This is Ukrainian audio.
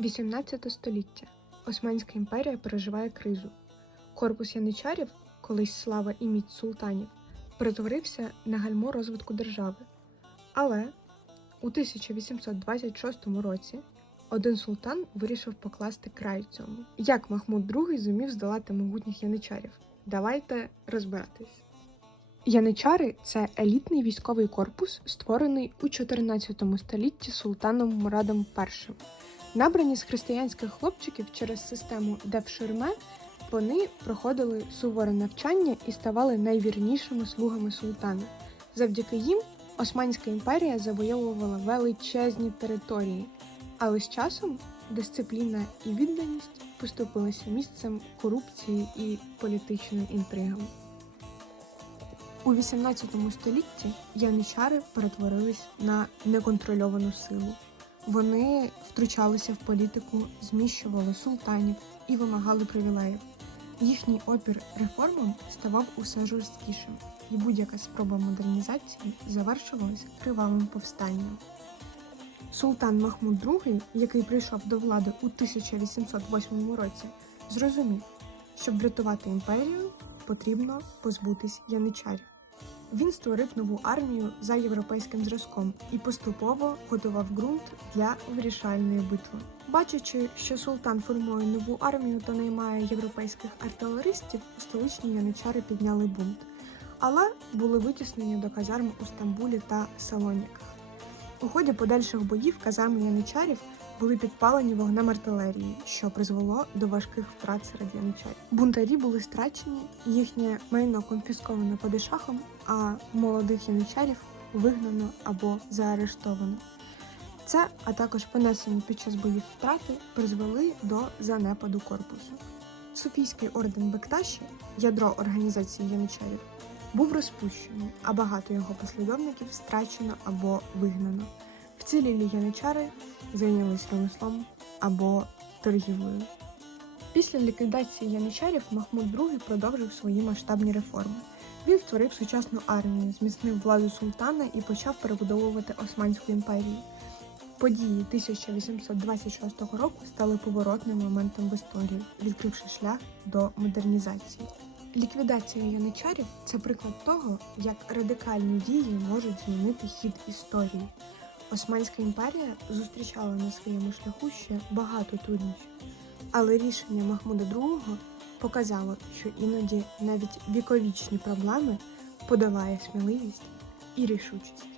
18 століття. Османська імперія переживає кризу. Корпус яничарів, колись слава і міць султанів, перетворився на гальмо розвитку держави. Але у 1826 році один султан вирішив покласти край цьому. Як Махмуд II зумів здолати могутніх яничарів? Давайте розбиратись. Яничари це елітний військовий корпус, створений у 14 столітті султаном Мурадом І. Набрані з християнських хлопчиків через систему Девширме, вони проходили суворе навчання і ставали найвірнішими слугами султана. Завдяки їм Османська імперія завойовувала величезні території, але з часом дисципліна і відданість поступилися місцем корупції і політичним інтригам. У 18 столітті яничари перетворились на неконтрольовану силу. Вони втручалися в політику, зміщували султанів і вимагали привілеїв. Їхній опір реформам ставав усе жорсткішим, і будь-яка спроба модернізації завершувалась кривавим повстанням. Султан Махмуд II, який прийшов до влади у 1808 році, зрозумів, щоб врятувати імперію, потрібно позбутись яничарів. Він створив нову армію за європейським зразком і поступово готував ґрунт для вирішальної битви. Бачачи, що султан формує нову армію та наймає європейських артилеристів, столичні яничари підняли бунт, але були витіснені до казарм у Стамбулі та Салоніках. У ході подальших боїв казарми яничарів були підпалені вогнем артилерії, що призвело до важких втрат серед яничарів. Бунтарі були страчені, їхнє майно конфісковано падишахом, а молодих яничарів вигнано або заарештовано. Це, а також понесені під час боїв втрати, призвели до занепаду корпусу. Софійський орден Бекташі, ядро організації яничарів, був розпущений, а багато його послідовників страчено або вигнано. Вцілілі яничари зайнялись ремеслом або торгівлею. Після ліквідації яничарів Махмуд II продовжив свої масштабні реформи. Він створив сучасну армію, зміцнив владу султана і почав перебудовувати Османську імперію. Події 1826 року стали поворотним моментом в історії, відкривши шлях до модернізації. Ліквідація яничарів це приклад того, як радикальні дії можуть змінити хід історії. Османська імперія зустрічала на своєму шляху ще багато труднощів, але рішення Махмуда II показало, що іноді навіть віковічні проблеми подолає сміливість і рішучість.